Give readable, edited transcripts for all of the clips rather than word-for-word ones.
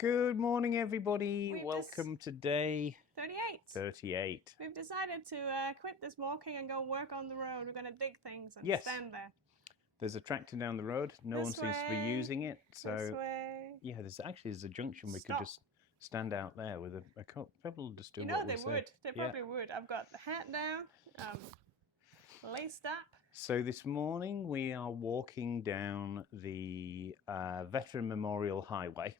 Good morning, everybody. Welcome to day 38. We've decided to quit this walking and go work on the road. We're going to dig things and stand there. There's a tractor down the road. No one seems to be using it. So this way. Yeah, there's a junction. We could just stand out there with a couple just do what we say. You know, they would. They probably would. I've got the hat down, laced up. So this morning we are walking down the Veteran Memorial Highway.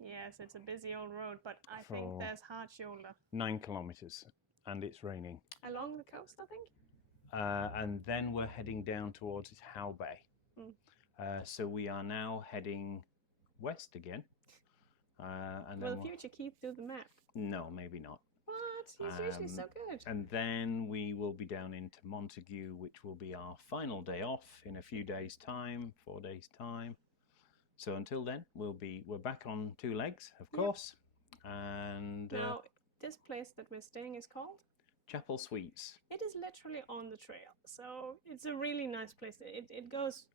Yes, it's a busy old road, but I think there's hard shoulder. 9 kilometers, and it's raining. Along the coast, I think. And then we're heading down towards Howe Bay. So we are now heading west again. And Will the future Keith do the map? No, maybe not. What? He's usually so good. And then we will be down into Montague, which will be our final day off in a few days' time, 4 days' time. So until then, we're back on 2 legs, of course. And now, this place that we're staying is called? Chapel Suites. It is literally on the trail, so it's a really nice place. It goes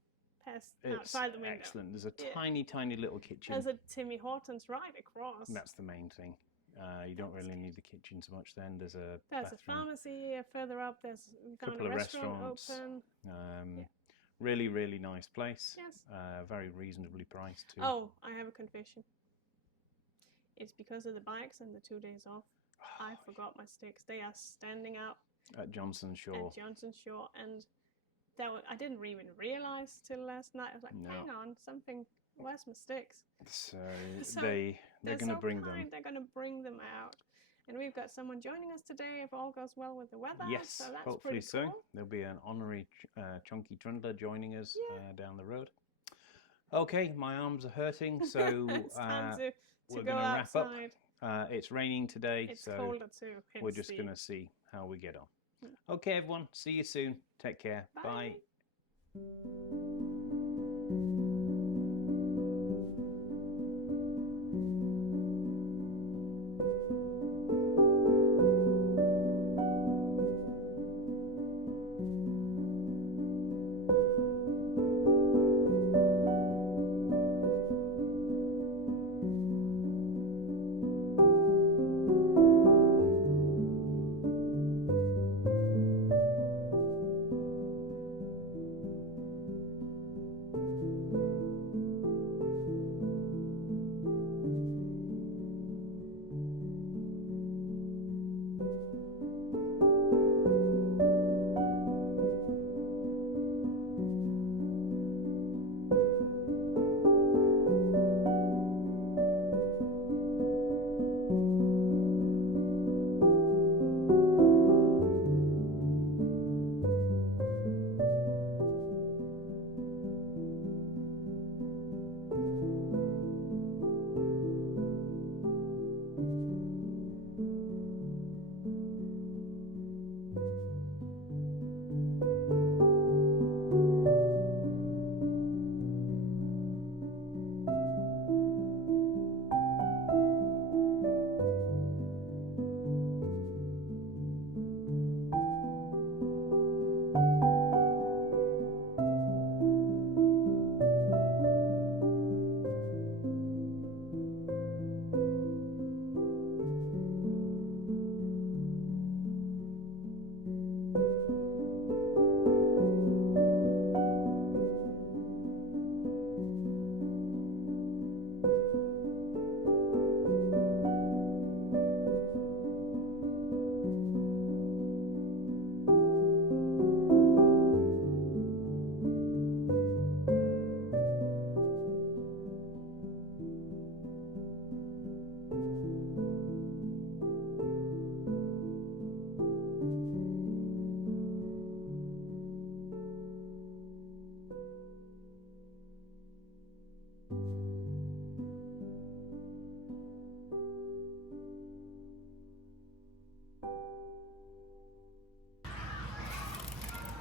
past outside the window. Excellent. There's a tiny little kitchen. There's a Timmy Hortons right across. That's the main thing. You don't really need the kitchen so much then. There's a pharmacy further up. There's a couple of restaurants open. Really, really nice place. Yes. Very reasonably priced too. Oh, I have a confession. It's because of the bikes and the 2 days off. I forgot my sticks. They are standing out at Johnson Shore. And I didn't even realize till last night. I was like, hang on, where's my sticks? So they're going to bring them. They're going to bring them out. And we've got someone joining us today if all goes well with the weather. Yes, so that's hopefully pretty cool. so. There'll be an honorary Chonky Trundler joining us down the road. Okay, my arms are hurting, so it's time to we're go going to wrap outside. up. It's raining today, it's so colder too. We're just going to see how we get on. Okay, everyone, see you soon. Take care. Bye.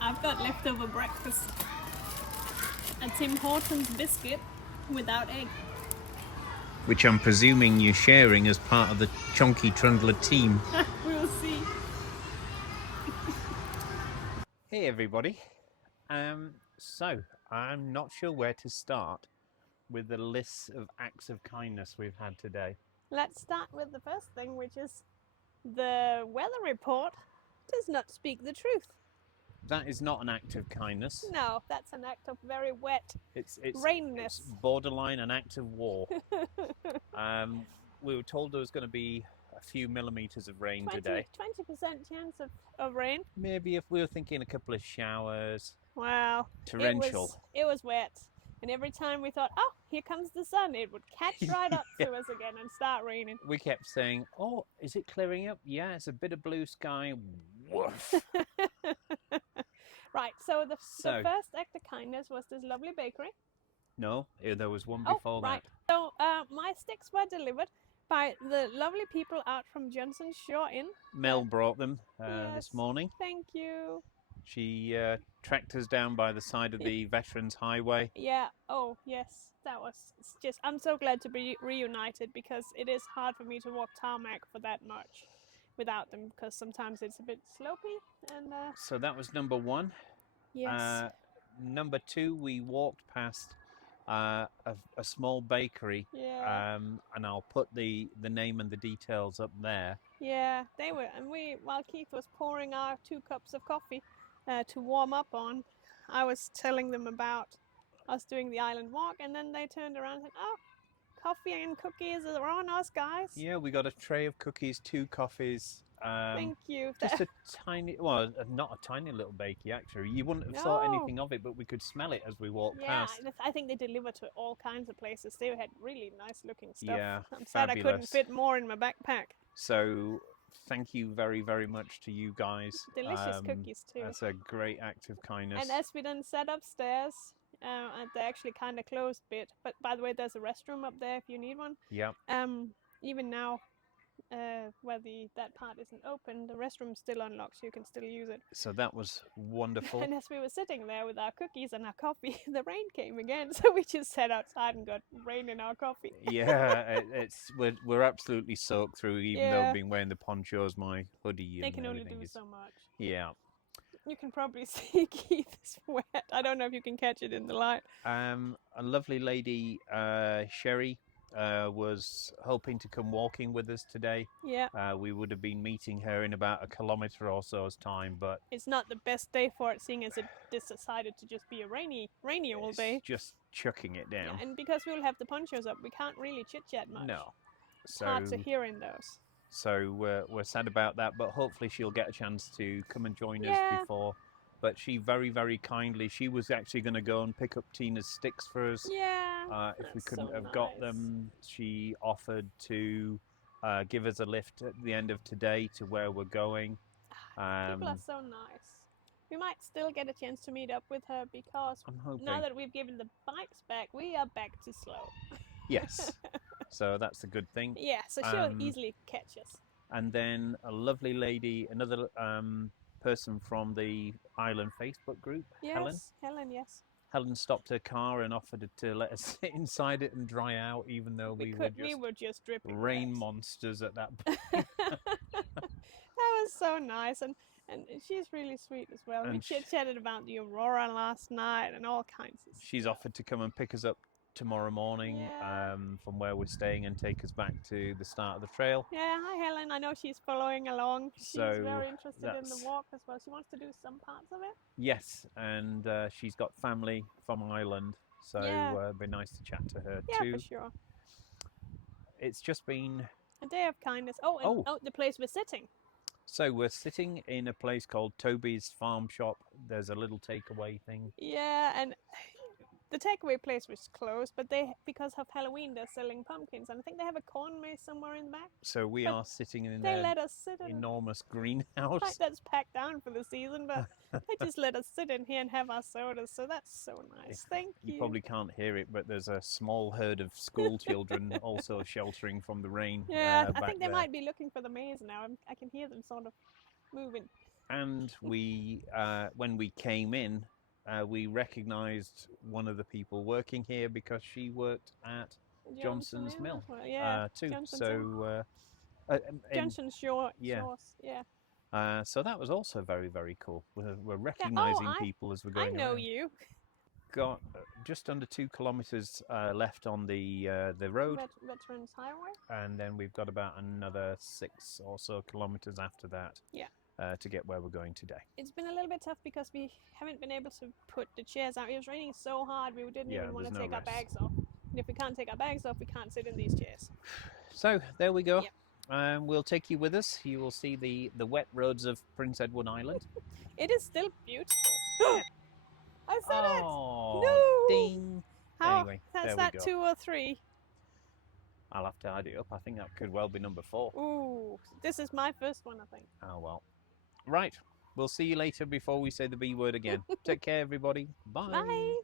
I've got leftover breakfast. A Tim Hortons biscuit without egg. Which I'm presuming you're sharing as part of the Chonky Trundler team. We'll see. Hey everybody. So I'm not sure where to start with the list of acts of kindness we've had today. Let's start with the first thing, which is the weather report does not speak the truth. That is not an act of kindness. No, that's an act of very wet It's rainness. borderline an act of war. We were told there was going to be a few millimeters of rain today. 20% chance of rain. Maybe if we were thinking a couple of showers. Wow. Torrential. It was wet. And every time we thought, oh, here comes the sun, it would catch right up to us again and start raining. We kept saying, oh, is it clearing up? Yeah, it's a bit of blue sky. Woof. Right, so the first act of kindness was this lovely bakery. No, there was one before right. that. So my sticks were delivered by the lovely people out from Johnson's Shore Inn. Mel brought them this morning. Thank you. She tracked us down by the side of the Veterans Highway. Yeah, oh yes, it's just, I'm so glad to be reunited, because it is hard for me to walk tarmac for that much without them, because sometimes it's a bit slopey. And so that was number one. Yes. Number two, we walked past a small bakery. Yeah. And I'll put the name and the details up there. Yeah, they were. And while Keith was pouring our 2 cups of coffee to warm up on, I was telling them about us doing the island walk, and then they turned around and said, oh, coffee and cookies are on us, guys. Yeah, we got a tray of cookies, 2 coffees. Thank you. Just a tiny, well, not a tiny little bakey, actually. You wouldn't have thought anything of it, but we could smell it as we walked past. Yeah, I think they deliver to all kinds of places. They had really nice looking stuff. Yeah, I'm sad I couldn't fit more in my backpack. So thank you very, very much to you guys. Delicious cookies too. That's a great act of kindness. And as we then sat upstairs, they actually kind of closed a bit. But by the way, there's a restroom up there if you need one. Yeah. Even now, where that part isn't open, the restroom's still unlocked, so you can still use it. So that was wonderful. And as we were sitting there with our cookies and our coffee, the rain came again, so we just sat outside and got rain in our coffee. Yeah, we're absolutely soaked through, even though I've been wearing the ponchos, my hoodie. They can only do so much. Yeah. You can probably see Keith is wet. I don't know if you can catch it in the light. A lovely lady, Sherry, was hoping to come walking with us today. Yeah. We would have been meeting her in about 1 kilometre or so's time, but it's not the best day for it, seeing as it decided to just be a rainy all day. It's just chucking it down. Yeah, and because we'll have the ponchos up, we can't really chit-chat much. No. It's hard to hear in those. So we're sad about that, but hopefully she'll get a chance to come and join us before. But she very, very kindly, she was actually going to go and pick up Tina's sticks for us. Yeah. If we couldn't have got them, she offered to give us a lift at the end of today to where we're going. People are so nice. We might still get a chance to meet up with her, because now that we've given the bikes back, we are back to slow. Yes. So that's a good thing. Yeah, so she'll easily catch us. And then a lovely lady, another person from the Island Facebook group, Helen. Yes. Helen stopped her car and offered to let us sit inside it and dry out, even though we were just dripping rain monsters at that point. That was so nice, and she's really sweet as well. And we chit-chatted about the aurora last night and all kinds of stuff. She's offered to come and pick us up tomorrow morning from where we're staying and take us back to the start of the trail. Yeah, hi Helen. I know she's following along. She's very interested in the walk as well. She wants to do some parts of it. Yes, and she's got family from Ireland, so it'd be nice to chat to her too. Yeah, for sure. It's just been a day of kindness. Oh, the place we're sitting. So we're sitting in a place called Toby's Farm Shop. There's a little takeaway thing. Yeah, and the takeaway place was closed, but because of Halloween, they're selling pumpkins, and I think they have a corn maze somewhere in the back. So we are sitting in they let us sit in enormous greenhouse. Like that's packed down for the season, but they just let us sit in here and have our sodas, so that's so nice. Thank you. You probably can't hear it, but there's a small herd of school children also sheltering from the rain. Yeah, I think they might be looking for the maze now. I can hear them sort of moving. And we, when we came in, we recognised one of the people working here because she worked at Johnson's Mill too. Johnson's Shore. Yeah. So that was also very, very cool. We're recognising people as we're going I know around. you. got just under 2 kilometres left on the road, Veterans Highway. and then we've got about another 6 or so kilometres after that. Yeah. To get where we're going today. It's been a little bit tough because we haven't been able to put the chairs out. It was raining so hard we didn't even want to take our bags off. And if we can't take our bags off, we can't sit in these chairs. So there we go. Yep. We'll take you with us. You will see the wet roads of Prince Edward Island. It is still beautiful. I said it! Oh, No! ding! How? Anyway, That's there that we go. 2 or 3. I'll have to add it up. I think that could well be number 4. Ooh, this is my first one, I think. Oh, well. Right. We'll see you later before we say the B word again. Take care, everybody. Bye. Bye!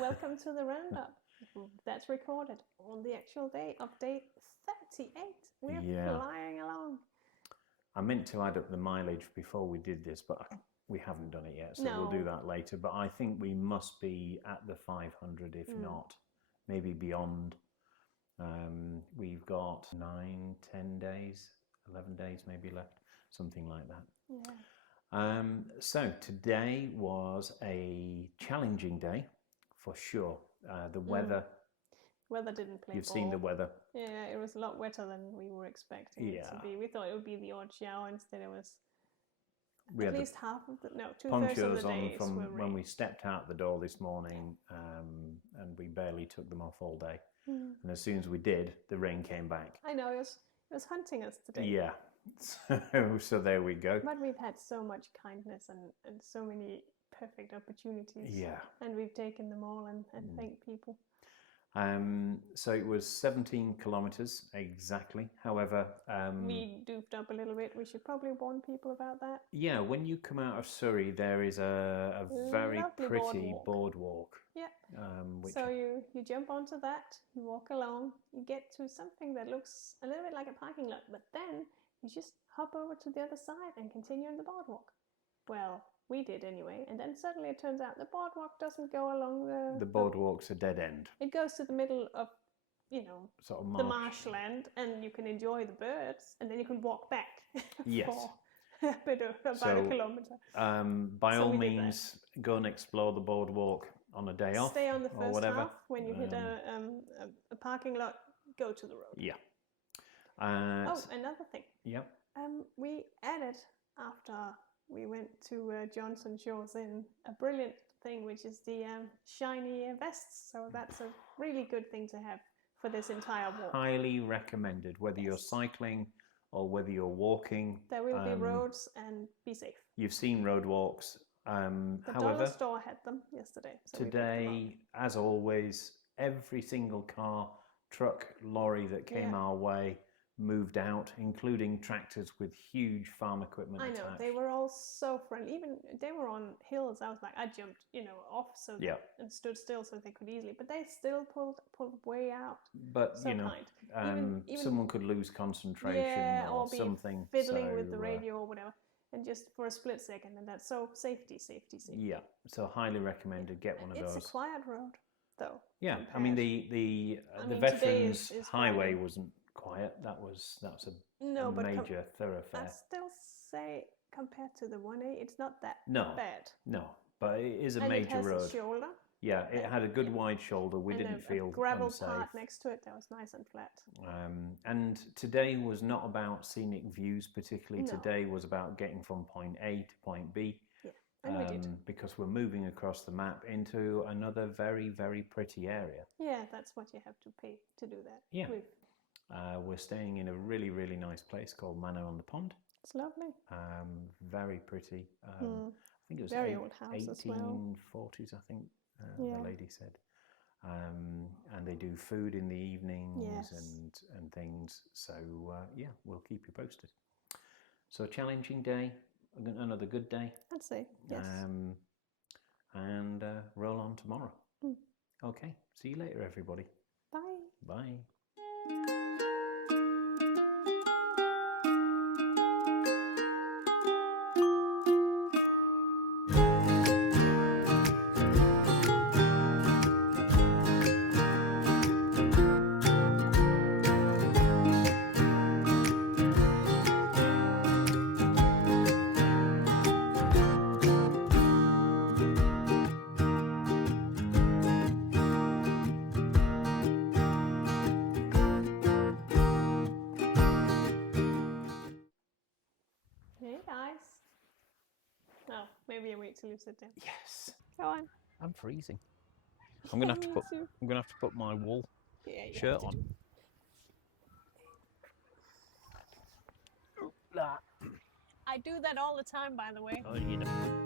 Welcome to the roundup. That's recorded on the actual day of day 38. We're flying along. I meant to add up the mileage before we did this, but we haven't done it yet, so we'll do that later. But I think we must be at the 500, if not, maybe beyond. We've got 9, 10 days, 11 days maybe left, something like that. Yeah. So today was a challenging day. For sure. The weather. Weather didn't play You've ball. seen the weather. Yeah, it was a lot wetter than we were expecting it to be. We thought it would be the odd shower. Instead, it was at least half of the, no, 2/3 of the days on from were when rain. we stepped out the door this morning, and we barely took them off all day. And as soon as we did, the rain came back. I know, it was hunting us today. Yeah. So there we go. But we've had so much kindness and so many perfect opportunities. Yeah. And we've taken them all and thanked people. So it was 17 kilometres exactly. However, we doofed up a little bit. We should probably warn people about that. Yeah, when you come out of Surrey, there is a very lovely pretty boardwalk. Yeah. Which So you jump onto that, you walk along, you get to something that looks a little bit like a parking lot, but then you just hop over to the other side and continue on the boardwalk. Well, we did anyway, and then suddenly it turns out the boardwalk doesn't go along the boardwalk's a dead end. It goes to the middle of, sort of the marshland, and you can enjoy the birds, and then you can walk back for a bit of about a kilometre. By all means, go and explore the boardwalk on a day off. Stay on the or first whatever. half. When you hit a parking lot, go to the road. Yeah. Another thing. Yep. We added, after we went to Johnson Shores Inn, a brilliant thing, which is the shiny vests. So that's a really good thing to have for this entire walk. Highly recommended, whether you're cycling or whether you're walking. There will be roads, and be safe. You've seen road walks. The however, dollar store had them yesterday. So today, as always, every single car, truck, lorry that came our way moved out, including tractors with huge farm equipment I know, attached. they were all so friendly. Even they were on hills. I was like, I jumped, off and stood still so they could easily, but they still pulled way out. But so kind. Even someone could lose concentration or be something. Fiddling with the radio or whatever, and just for a split second, and that's so safety. Yeah, so highly recommended. Get one of those. It's a quiet road, though. Yeah, I mean the Veterans Highway wasn't quiet. That's a major thoroughfare. I'd still say compared to the 1A, it's not that bad. No, but it is a and major it has road. A shoulder. Yeah, it had a good wide shoulder. We didn't feel a gravel unsafe. part next to it that was nice and flat. And today was not about scenic views particularly. No. Today was about getting from point A to point B. Yeah, and we did. Because we're moving across the map into another very, very pretty area. Yeah, that's what you have to pay to do that. Yeah. We're staying in a really, really nice place called Manor on the Pond. It's lovely. Very pretty. I think it was Very old house as well. 1840s, I think Yeah. the lady said. And they do food in the evenings Yes. and things. So yeah, we'll keep you posted. So a challenging day, another good day. I'd say, yes. And roll on tomorrow. Okay, see you later, everybody. Bye. Bye. Hey guys. Oh, maybe you wait till you sit down. Yes. Go on. I'm freezing. I'm gonna have to Me put. too. I'm gonna have to put my wool Yeah, you shirt have to on. I do that all the time, by the way. Oh, you know.